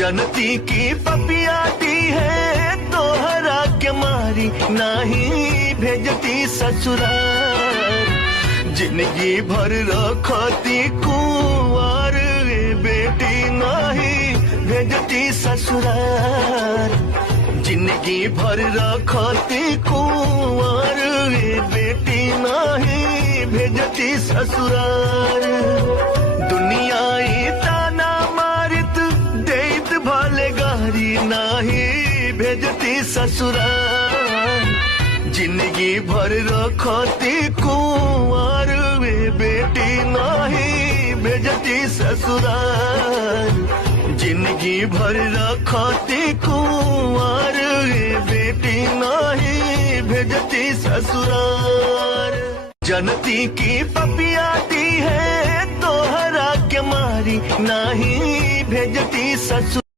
जनती की पपियाती है तोहरा के मारी नहीं भेजती ससुराल। जिंदगी भर रखती कुंवर बेटी नहीं भेजती ससुराल। जिंदगी भर रखती कुंवर बेटी नहीं भेजती ससुराल। दुनिया ताना मारित देत भले गारी नहीं भेजती ससुराल। जिंदगी भर रखती कुंवर बेटी नहीं भेजती ससुराल। जिंदगी भर रखती कुंवर बेटी नहीं भेजती ससुराल। जनती की पपियाती है तोहरा के मारी नहीं भेजती ससुराल।